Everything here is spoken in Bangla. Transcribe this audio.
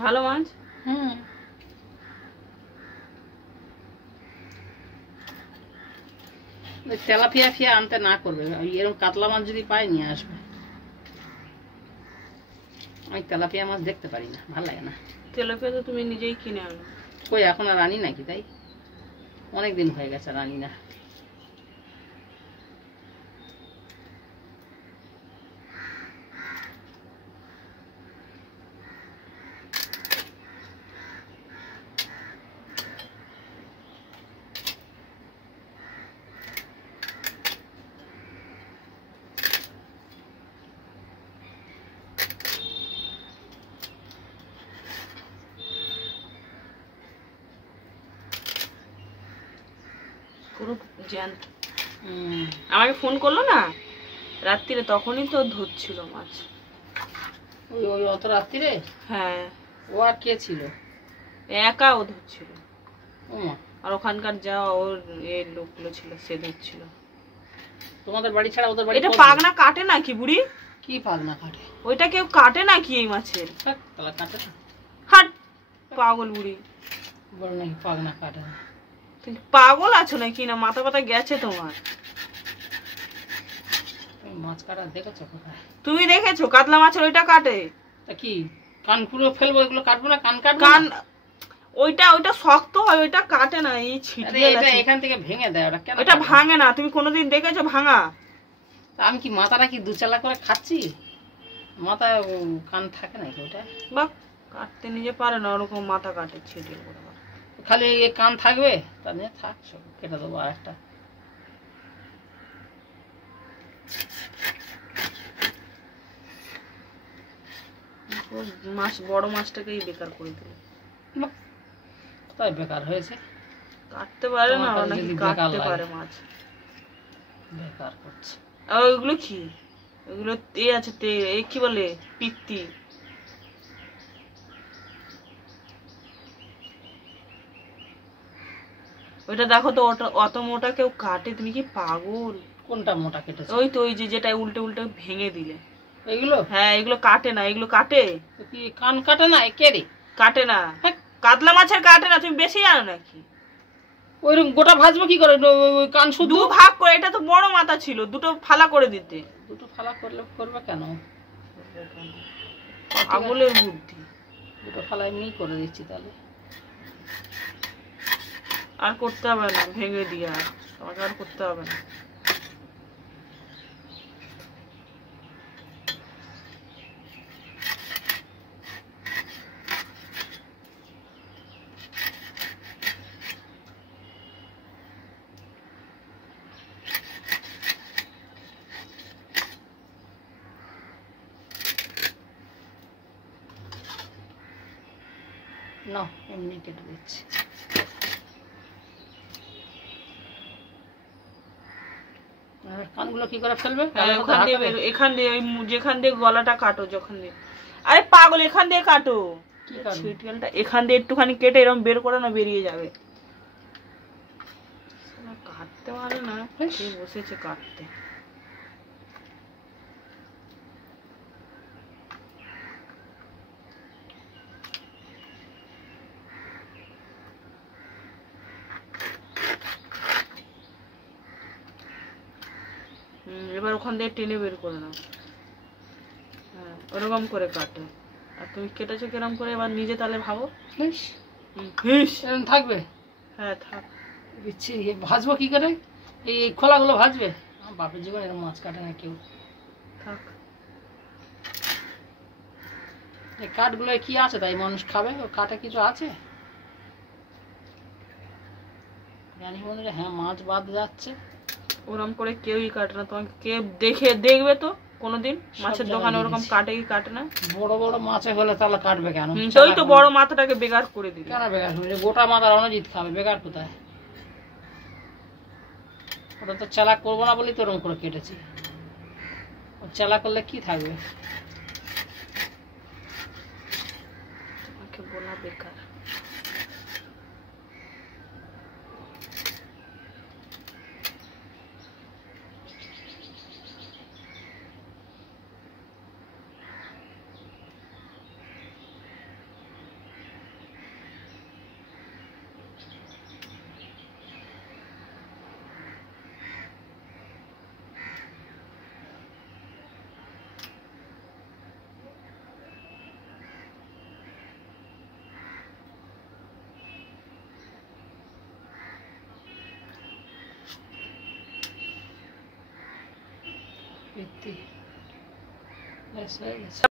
ভালো মাছ। হুম, তেলাপিয়া ফিয়া আনতে না করবে, এরকম কাতলা মাছ যদি পায় নিয়ে আসবে। আমি তেলাপিয়া মাছ দেখতে পারি না, ভালো লাগে না। তেলাপিয়া তো তুমি নিজেই কিনে আনো। কই এখন আর রানি নাকি, তাই অনেক দিন হয়ে গেছে রানি না। পুরো জ্যান্ত। হুম, আমাকে ফোন করলো না রাত্রিরে, তখনই তো ধরছিল মাছ। ওই ওই অত রাত্রিরে? হ্যাঁ, ও আর কে ছিল? একা ও ধরছিল। ও মা, আর ওখানকার যা ওর এর লোকগুলো ছিল সে ধরছিল। তোমাদের বাড়ি ছাড়া ওদের বাড়ি এটা কত? পাগনা কাটে নাকি বুড়ি? কি পাগনা কাটে? ওইটা কেউ কাটে নাকি এই মাছের? থাক, তাহলে কাটে না। হাট পাগল বুড়ি, বড় নাকি পাগনা কাটে না। তুমি পাগল আছো নাকি? না মাথা ব্যথা গেছে তোমার? তুমি মাছ কাটা দেখেছো কোথায়? তুমি দেখেছো কাতলা মাছের ওইটা কাটে? তা কি কান পুরো ফেলবো, এগুলো কাটবো না? কান কাটবো কান না? ওইটা ওইটা শক্ত হয়, ওইটা কাটে না। এই আরে ছিটিয়ে এটা গেছে। এখান থেকে ভেঙে দেয়, ওটা কেন ওইটা কাটে? ভাঙে না। তুমি কোনোদিন দেখেছো ভাঙা? তা আমি কি মাথাটা কি দুচালা করে খাচ্ছি? মাথা কান থাকে নাকি ওটা? বা কাটতে নিজে পারে না, ওরকম মাথা কাটে ছিটিয়ে করে। খালি এই কান থাকবে, তা নিয়ে থাক, সব কেটে দেবো আর একটা। মাছ বড় মাছটাকেই বেকার করে দিল। কোথায় বেকার হয়েছে? কাটতে পারে না, তোমার কাছে নাকি যদি বেকার কাটতে লাগে। পারে মাছ। বেকার করছে। আর ওইগুলো কি? ওইগুলো এ আছে এই কি বলে পিত্তি। ওইটা দেখো তো, ওটা অত মোটা কেউ কাটে? তুমি কি পাগল? কোনটা মোটা কেটেছে? ওই তো ওই যে যেটা উল্টে উল্টে ভেঙে দিলে। এগুলো? হ্যাঁ, এগুলো কাটে না। এগুলো কাটে? তো কি কান কাটে না? কে রে? কাটে না। হ্যাঁ, কাতলা মাছের কাটে না, তুমি বেশি জানো নাকি? ওইরকম গোটা ভাজবো কি করে? ওই কান শুদ্ধ দু ভাগ করে, এটা তো বড় মাথা ছিল, দুটো ফালা করে দিতে। দুটো ফালা করলে করবে কেন? পাগলের বুদ্ধি। দুটো ফালা এমনি করে দিচ্ছি তাহলে। আর করতে হবে না, ভেঙে দিয়ে আর তোমাকে আর করতে হবে না। না, এমনি কেটে দিচ্ছি। আর কানগুলো কি করে ফেলবে? ওখান দিয়ে এখান দিয়ে ওই যেখান দিয়ে গলাটা কাটো, যখন দিয়ে। আরে পাগল, এখান দিয়ে কাটো। কি কাটবো? ছিটকালটা এখান দিয়ে একটুখানি কেটে এরকম বের করে না, বেরিয়ে যাবে। কাটতে পারে না, কে বসেছে কাটতে। এবার ওখান দিয়ে টেনে বের করে নাও। হ্যাঁ, ওরকম করে কাটো। আর তুমি কেটেছো কিরম করে, এবার নিজে তাহলে ভাবো। এরকম থাকবে? হ্যাঁ, থাক। বিচ্ছিরি। ভাজবো কি করে? এই খোলাগুলো ভাজবে? আমার বাপের জীবন এরকম মাছ কাটে না কেউ। থাক। এই কাঠগুলো কি আছে তাই মানুষ খাবে? ও কাঠে কিছু আছে? জানি মনে হ্যাঁ মাছ বাদ যাচ্ছে। ওরকম করে কেউই কাটে না। তোমাকে কে দেখবে তো কোনোদিন মাছের দোকানে ওরকম কাটে কি কাটে না? বড় বড় মাছে হলে তাহলে কাটবে কেন? ওই তো বড় মাথাটাকে বেকার করে দিল। কেন বেকার করবে? গোটা মাথার অনুজিৎ খাবে, বেকার কোথায়? ওটা তো চালাক করবো না বলেই তো ওরকম করে কেটেছি। ও চালাক করলে কি থাকবে? তোমাকে বলা বেকার। বৃত্তি ব্যাস হয়ে গেছে।